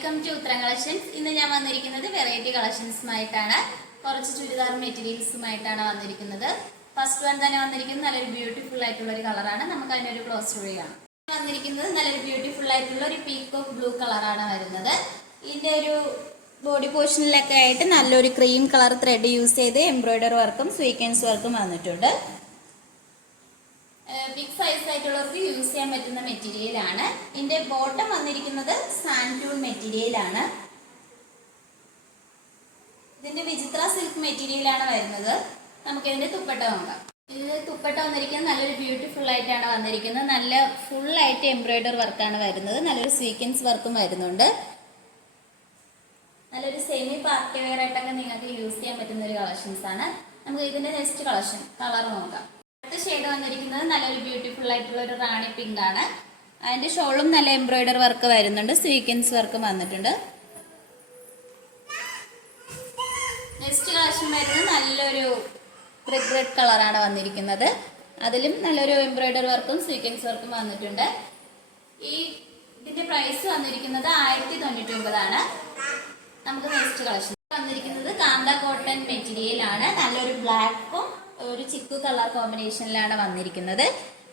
Welcome to ഉത്തരം collections. ഇന്ന് ഞാൻ വന്നിരിക്കുന്നത് വെറൈറ്റി കളക്ഷൻസുമായിട്ടാണ്. കുറച്ച് ചുരിദാർ മെറ്റീരിയൽസുമായിട്ടാണ് വന്നിരിക്കുന്നത്. ഫസ്റ്റ് വൺ തന്നെ വന്നിരിക്കുന്നത് നല്ലൊരു ബ്യൂട്ടിഫുൾ ആയിട്ടുള്ള ഒരു കളറാണ്. നമുക്ക് അതിനൊരു ക്ലോസ് റിവ്യൂ കാണാം. വന്നിരിക്കുന്നത് നല്ലൊരു ബ്യൂട്ടിഫുൾ ആയിട്ടുള്ള ഒരു പീകോക്ക് ബ്ലൂ കളറാണ് വരുന്നത്. ഇതിന്റെ ഒരു ബോഡി പോർഷനിലൊക്കെ ആയിട്ട് നല്ലൊരു ക്രീം കളർ ത്രെഡ് യൂസ് ചെയ്ത് എംബ്രോയിഡറി വർക്കും സ്വീക്വൻസ് വർക്കും വന്നിട്ടുണ്ട്. ബിഗ് സൈസ് ആയിട്ടുള്ളവർക്ക് യൂസ് ചെയ്യാൻ പറ്റുന്ന മെറ്റീരിയൽ ആണ്. ഇതിന്റെ ബോട്ടം വന്നിരിക്കുന്നത് സാൻഡൂൺ മെറ്റീരിയൽ ആണ്. ഇതിന്റെ വിചിത്ര സിൽക്ക് മെറ്റീരിയൽ ആണ് വരുന്നത്. നമുക്ക് ഇതിന്റെ തുപ്പട്ട നോക്കാം. ഇതിന്റെ തുപ്പട്ട വന്നിരിക്കുന്നത് നല്ലൊരു ബ്യൂട്ടിഫുൾ ആയിട്ടാണ് വന്നിരിക്കുന്നത്. നല്ല ഫുൾ ആയിട്ട് എംബ്രോയിഡറി വർക്കാണ് വരുന്നത്. നല്ലൊരു സ്വീക്വൻസ് വർക്കും വരുന്നുണ്ട്. നല്ലൊരു സെമി പാർട്ടി വെയർ ആയിട്ടൊക്കെ നിങ്ങൾക്ക് യൂസ് ചെയ്യാൻ പറ്റുന്ന ഒരു കളക്ഷൻസ് ആണ്. നമുക്ക് ഇതിന്റെ നെക്സ്റ്റ് കളർ നോക്കാം. അടുത്ത ഷെയ്ഡ് വന്നിരിക്കുന്നത് നല്ലൊരു ബ്യൂട്ടിഫുൾ ആയിട്ടുള്ള ഒരു റാണി പിങ്ക് ആണ്. അതിന്റെ ഷോളും നല്ല എംബ്രോയിഡറി വർക്ക് വരുന്നുണ്ട്. സ്വീക്വൻസ് വർക്കും വന്നിട്ടുണ്ട്. നെക്സ്റ്റ് കളക്ഷൻ വരുന്നത് നല്ലൊരു ബ്രിക്ക് റെഡ് കളറാണ് വന്നിരിക്കുന്നത്. അതിലും നല്ലൊരു എംബ്രോയിഡറി വർക്കും സ്വീക്വൻസ് വർക്കും വന്നിട്ടുണ്ട്. ഇതിന്റെ പ്രൈസ് വന്നിരിക്കുന്നത് 1099 ആണ്. നമുക്ക് നെക്സ്റ്റ് കളക്ഷൻ വന്നിരിക്കുന്നത് കാന്ത കോട്ടൺ മെറ്റീരിയൽ ആണ്. നല്ലൊരു ബ്ലാക്കും ഒരു ചിക്കു കളർ കോമ്പിനേഷനിലാണ് വന്നിരിക്കുന്നത്.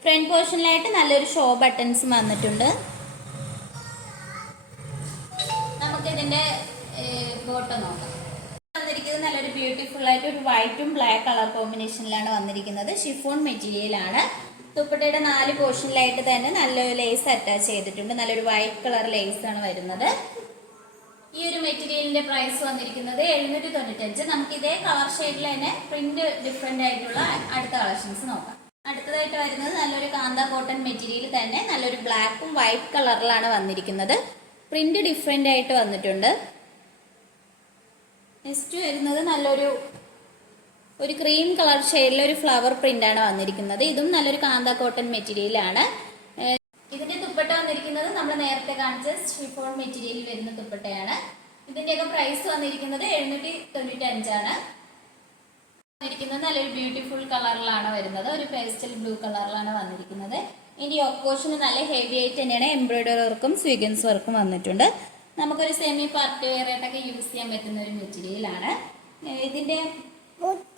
ഫ്രണ്ട് പോർഷനിലായിട്ട് നല്ലൊരു ഷോ ബട്ടൺസും വന്നിട്ടുണ്ട്. നമുക്ക് ഇതിന്റെ ബോട്ടം നോക്കാം. വന്നിരിക്കുന്നത് നല്ലൊരു ബ്യൂട്ടിഫുൾ ആയിട്ട് ഒരു വൈറ്റും ബ്ലാക്ക് കളർ കോമ്പിനേഷനിലാണ് വന്നിരിക്കുന്നത്. ഷിഫോൺ മെറ്റീരിയൽ ആണ്. ദുപ്പട്ടയുടെ 4 പോർഷനിലായിട്ട് തന്നെ നല്ലൊരു ലേസ് അറ്റാച്ച് ചെയ്തിട്ടുണ്ട്. നല്ലൊരു വൈറ്റ് കളർ ലേസ് ആണ് വരുന്നത്. ഈ ഒരു മെറ്റീരിയലിന്റെ പ്രൈസ് വന്നിരിക്കുന്നത് 795. നമുക്ക് ഇതേ കളർ ഷെയ്ഡിൽ തന്നെ പ്രിന്റ് ഡിഫറെന്റ് ആയിട്ടുള്ള അടുത്ത കളക്ഷൻസ് നോക്കാം. അടുത്തതായിട്ട് വരുന്നത് നല്ലൊരു കാന്ത കോട്ടൺ മെറ്റീരിയൽ തന്നെ നല്ലൊരു ബ്ലാക്കും വൈറ്റ് കളറിലാണ് വന്നിരിക്കുന്നത്. പ്രിന്റ് ഡിഫറെന്റ് ആയിട്ട് വന്നിട്ടുണ്ട്. നെക്സ്റ്റ് വരുന്നത് നല്ലൊരു ക്രീം കളർ ഷെയ്ഡിൽ ഒരു ഫ്ലവർ പ്രിന്റ് ആണ് വന്നിരിക്കുന്നത്. ഇതും നല്ലൊരു കാന്ത കോട്ടൺ മെറ്റീരിയൽ ആണ്. ഇതിന്റെ തുപ്പട്ട വന്നിരിക്കുന്നത് നമ്മൾ നേരത്തെ കാണിച്ച ഷിഫോൺ മെറ്റീരിയൽ വരുന്ന തുപ്പട്ടയാണ്. ഇതിന്റെയൊക്കെ പ്രൈസ് വന്നിരിക്കുന്നത് 795 ആണ്. വന്നിരിക്കുന്നത് നല്ലൊരു ബ്യൂട്ടിഫുൾ കളറിലാണ് വരുന്നത്. ഒരു പേസ്റ്റൽ ബ്ലൂ കളറിലാണ് വന്നിരിക്കുന്നത്. ഇതിന്റെ ഓപ്പോഷന് നല്ല ഹെവി ആയിട്ട് തന്നെയാണ് എംബ്രോയിഡറി വർക്കും സ്വീക്വൻസ് വർക്കും വന്നിട്ടുണ്ട്. നമുക്കൊരു സെമി പാർട്ടി വെയർ ആയിട്ടൊക്കെ യൂസ് ചെയ്യാൻ പറ്റുന്ന ഒരു മെറ്റീരിയൽ ആണ്. ഇതിന്റെ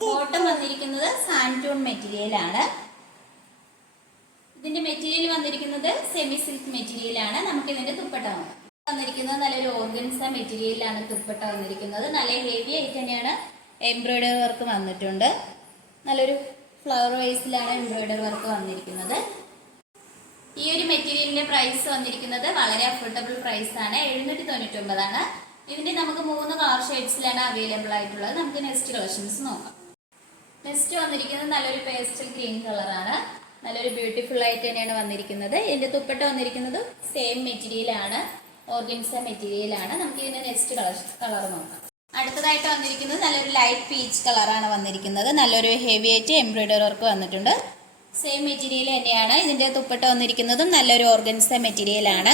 ബോട്ടം വന്നിരിക്കുന്നത് സാൻഡൂൺ മെറ്റീരിയൽ ആണ്. ഇതിന്റെ മെറ്റീരിയൽ വന്നിരിക്കുന്നത് സെമി സിൽക്ക് മെറ്റീരിയൽ ആണ്. നമുക്ക് ഇതിന്റെ തുപ്പട്ട വന്നിരിക്കുന്നത് നല്ലൊരു ഓർഗൻസ മെറ്റീരിയലാണ് തുപ്പട്ട വന്നിരിക്കുന്നത്. നല്ല ഹെവി ആയിട്ട് തന്നെയാണ് എംബ്രോയിഡറി വർക്ക് വന്നിട്ടുണ്ട്. നല്ലൊരു ഫ്ലവർ വൈസിലാണ് എംബ്രോയിഡറി വർക്ക് വന്നിരിക്കുന്നത്. ഈ ഒരു മെറ്റീരിയലിന്റെ പ്രൈസ് വന്നിരിക്കുന്നത് വളരെ അഫോർഡബിൾ പ്രൈസ് ആണ്. 799 ആണ്. ഇതിന്റെ നമുക്ക് 3 കളർ ഷെയ്ഡ്സിലാണ് അവൈലബിൾ ആയിട്ടുള്ളത്. നമുക്ക് നെക്സ്റ്റ് കളക്ഷൻസ് നോക്കാം. നെക്സ്റ്റ് വന്നിരിക്കുന്നത് നല്ലൊരു പേസ്റ്റൽ ഗ്രീൻ കളറാണ്. നല്ലൊരു ബ്യൂട്ടിഫുൾ ആയിട്ട് തന്നെയാണ് വന്നിരിക്കുന്നത്. ഇതിന്റെ തുപ്പട്ട വന്നിരിക്കുന്നത് സെയിം മെറ്റീരിയൽ ആണ്. ഓർഗൻസ മെറ്റീരിയൽ ആണ്. നമുക്ക് ഇതിന്റെ നെക്സ്റ്റ് കളർ നോക്കാം. അടുത്തതായിട്ട് വന്നിരിക്കുന്നത് നല്ലൊരു ലൈറ്റ് പീച്ച് കളറാണ് വന്നിരിക്കുന്നത്. നല്ലൊരു ഹെവി ആയിട്ട് എംബ്രോയിഡറി വർക്ക് വന്നിട്ടുണ്ട്. സെയിം മെറ്റീരിയൽ തന്നെയാണ്. ഇതിന്റെ തുപ്പട്ട വന്നിരിക്കുന്നതും നല്ലൊരു ഓർഗൻസ മെറ്റീരിയൽ ആണ്.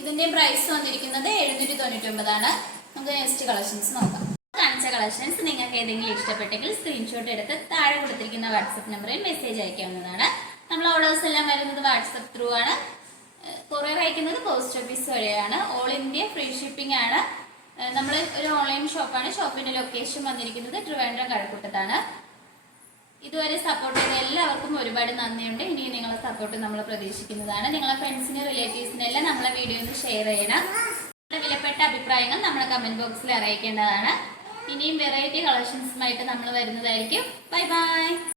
ഇതിന്റെ പ്രൈസ് വന്നിരിക്കുന്നത് 799 ആണ്. നമുക്ക് നെക്സ്റ്റ് കളക്ഷൻസ് നോക്കാം. കാണിച്ച കളക്ഷൻസ് നിങ്ങൾക്ക് ഏതെങ്കിലും ഇഷ്ടപ്പെട്ടെങ്കിൽ സ്ക്രീൻഷോട്ട് എടുത്ത് താഴെ കൊടുത്തിരിക്കുന്ന വാട്സപ്പ് നമ്പറിൽ മെസ്സേജ് അയക്കാവുന്നതാണ്. നമ്മൾ ഓർഡേഴ്സ് എല്ലാം വരുന്നത് വാട്സപ്പ് ത്രൂ ആണ്. കൊറിയർ അയക്കുന്നത് പോസ്റ്റ് ഓഫീസ് വഴിയാണ്. ഓൾ ഇന്ത്യ ഫ്രീ ഷിപ്പിംഗ് ആണ്. നമ്മൾ ഒരു ഓൺലൈൻ ഷോപ്പാണ്. ഷോപ്പിന്റെ ലൊക്കേഷൻ വന്നിരിക്കുന്നത് ട്രിവാൻഡ്രം കഴക്കൂട്ടത്താണ്. ഇതുവരെ സപ്പോർട്ട് ചെയ്ത എല്ലാവർക്കും ഒരുപാട് നന്ദിയുണ്ട്. ഇനിയും നിങ്ങളെ സപ്പോർട്ട് നമ്മൾ പ്രതീക്ഷിക്കുന്നതാണ്. നിങ്ങളെ ഫ്രണ്ട്സിനും റിലേറ്റീവ്സിനും എല്ലാം നമ്മളെ വീഡിയോ ഒന്ന് ഷെയർ ചെയ്യണം. വിലപ്പെട്ട അഭിപ്രായങ്ങൾ നമ്മുടെ കമന്റ് ബോക്സിൽ അറിയിക്കേണ്ടതാണ്. ഇനിയും വെറൈറ്റി കളക്ഷൻസുമായിട്ട് നമ്മൾ വരുന്നതായിരിക്കും. Bye bye.